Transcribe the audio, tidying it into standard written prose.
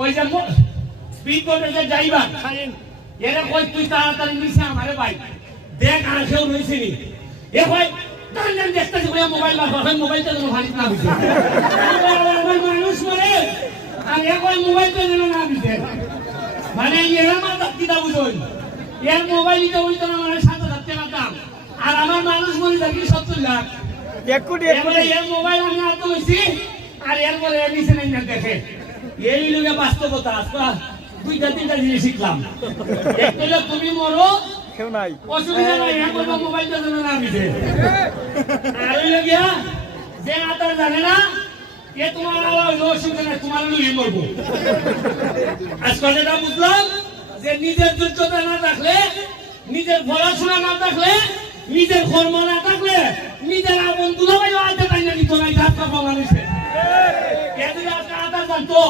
ওই যে স্পিড বোটের যে ড্রাইভার এরা কই তুই তাড়াতাড়ি নিছে আমারে ভাই দেখ আর কেউ রইছে নি এ ভাই টান টান দেখতেছি ওই মোবাইল বার হয় মোবাইলটা যেন ভারিত না বুঝে আমার মানুষ মরে আর এ কই মোবাইলটা যেন না বুঝে মানে এরা মাথা কিটা বুঝোই এর মোবাইলটা ওই তো মানে 7,000 টাকা দাম আর আমার মানুষ মরে দেখি 70 লাখ 1 কোটি এর মোবাইল আমি আতো হইছি আর এর পরে এর নিচে নাই না দেখে এই লোকে বাস্তবতা আজকে দুইটা তিনটা জিনিস শিখলাম একটা হলো তুমি মরো কেউ নাই অসুবিধা নাই এখন মোবাইলটা যেন না মিছে আর ওই লোকিয়া যে আতার জানে না এ তোমার আওয়াজ অসুবিধা নাই তোমার লুই মরবো আজকে যেটা বুঝলাম যে নিজের যোগ্যতা না থাকলে নিজের পড়াশোনা না থাকলে নিজের কর্ম না থাকলে নিজের আপন দুলাভাইও আনতে পারি না নিত নাই যাত্রা মানুষের এদিকে আজকে আতার জানতো